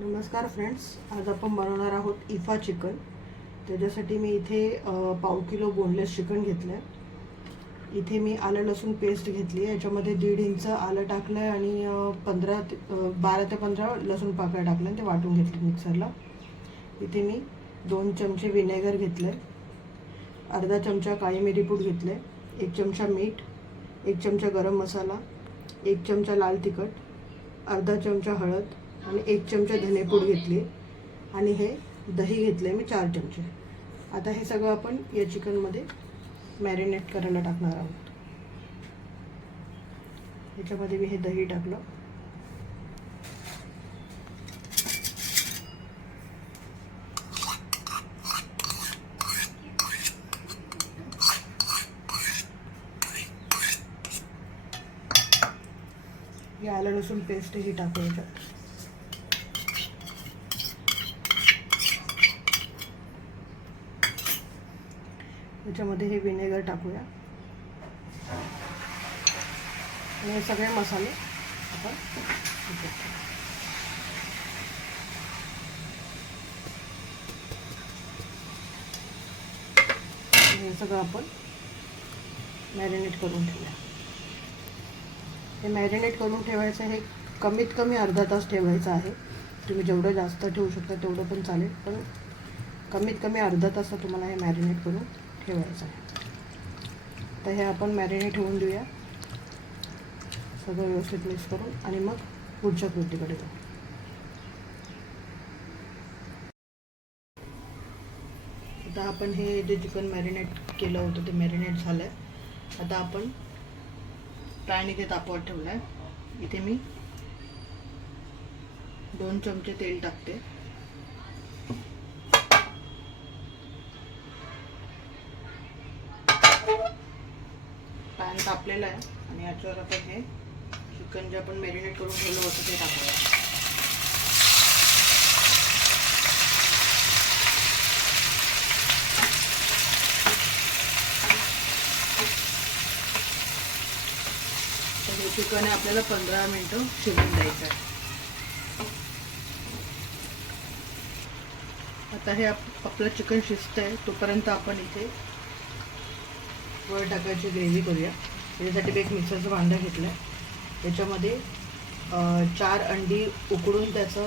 नमस्कार फ्रेंड्स, आज आपण बनवणार आहोत इफा चिकन। त्याच्यासाठी मी इथे पाव किलो बोनलेस चिकन घेतलं आहे। इथे मी आलं लसूण पेस्ट घेतली आहे। याच्यामध्ये 1.5 इंच आलं टाकलं आहे आणि 12 ते 15 लसूण पाकळ्या टाकल्या ते वाटून घेतले मिक्सरला। इथे मी 2 चमचे विनेगर घेतलं आहे, अर्धा चमचा काळी मिरी पूड घेतलं आहे, 1 चमचा मीठ, 1 चमचा गरम मसाला, 1 चमचा लाल तिखट, अर्धा चमचा हळद आणि 1 चमचा धनेपूड घेतली आणि हे दही घेतले मी 4 चमचे। आता हे सगळं आपण या चिकनमध्ये मॅरिनेट करायला टाकणार आहोत। याच्यामध्ये मी हे दही टाकलं, या आलं लसूण पेस्ट ही टाकू याच्यात। याच्यामध्ये हे विनेगर टाकूया आणि हे सगळे मसाले आपण हे सगळं आपण मॅरिनेट करून ठेवूया। हे मॅरिनेट करून ठेवायचं, हे कमीत कमी अर्धा तास ठेवायचं आहे। तुम्ही जेवढं जास्त ठेवू शकता तेवढं पण चालेल, पण कमीत कमी अर्धा तास तुम्हाला हे मॅरिनेट करून ठेवायचं आहे। तर हे आपण मॅरिनेट होऊन देऊया, सगळं व्यवस्थित मिक्स करून, आणि मग पुढच्या कृतीकडे जाऊ। आता आपण हे जे चिकन मॅरिनेट केलं होतं ते मॅरिनेट झालं आहे। आता आपण पॅन इथे तापवत ठेवला आहे। इथे मी 2 चमचे तेल टाकते। पॅन तापलेला आहे आणि याच्यावर आपण हे चिकन जे आपण मॅरिनेट करून ठेवलं होतं ते टाकूया। तर हे चिकन आपल्याला 15 मिनिटं शिजवून द्यायचं आहे। आता हे आपलं चिकन शिजतंय, तोपर्यंत आपण इथे वर टाकायची ग्रेव्ही करूया। त्याच्यासाठी एक मिक्सरचं भांडं घेतलं आहे, त्याच्यामध्ये 4 अंडी उकडून त्याचा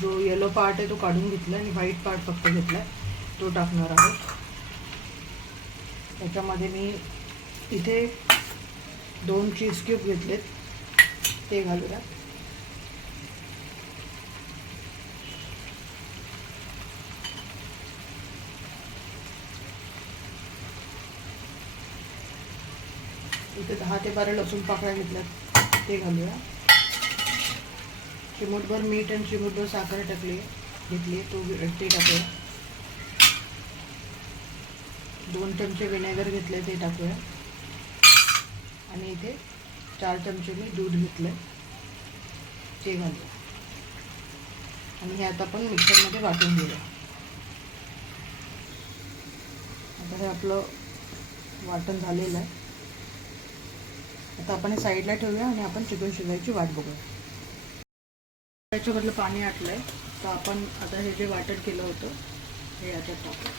जो येलो पार्ट आहे तो काढून घेतला आणि व्हाईट पार्ट फक्त घेतला आहे तो टाकणार आहोत। त्याच्यामध्ये मी इथे 2 चीज क्यूब घेतलेत ते घालूया। इथे 10 ते 12 लसूण पाकळ्या घेतल्यात ते घालूया। चिमूटभर मीठ आणि चिमूटभर साखर घेतली तो ते टाकूया। 2 चमचे विनेगर घेतले ते टाकूया आणि इथे 4 चमचे मी दूध घेतलं ते घालूया आणि हे आता आपण मिक्सरमध्ये वाटून घेऊया। आता हे आपलं वाटण झालेलं आहे। आता आपण हे साईडला ठेवूया आणि आपण चिकन शिजायची वाट बघूया। त्याच्यामधलं पाणी आटलंय, तर आपण आता हे जे वाटण केलं होतं हे याच्यात टाकूया।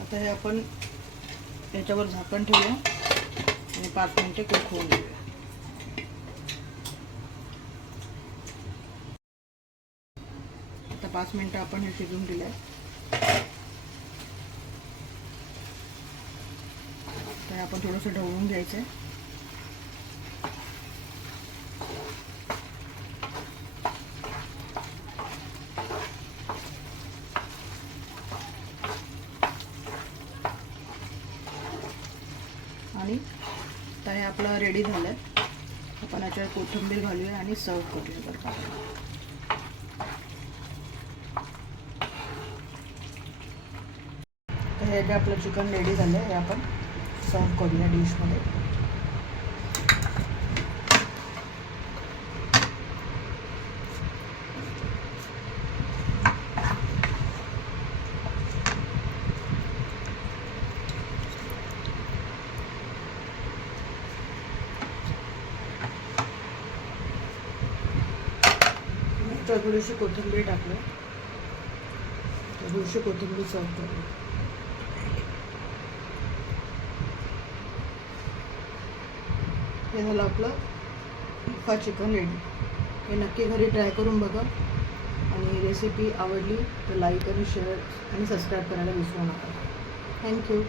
आता हे आपण याच्यावर झाकण ठेवूया आणि 5 मिनिटे कुक होऊन देऊया। आता 5 मिनिटं आपण हे शिजवून दिलं आहे। तर आपण थोडंसं ढवळून घ्यायचं आहे। आणि तर हे आपलं रेडी झालं आहे। आपण याच्यावर कोथिंबीर घालूया आणि सर्व करूया बरं का। तर हे जे आपलं चिकन रेडी झालं आहे हे आपण सर्व करूया डिशमध्ये। एक्स्ट्रा थोडीशी कोथिंबीर टाकलं, थोडीशी कोथिंबीर सर्व करू. हे झालं आपलं इफा चिकन रेडी. हे नक्की घरी ट्राय करून बघा आणि रेसिपी आवडली तर लाईक आणि शेअर आणि सबस्क्राईब करायला विसरू नका. थँक्यू.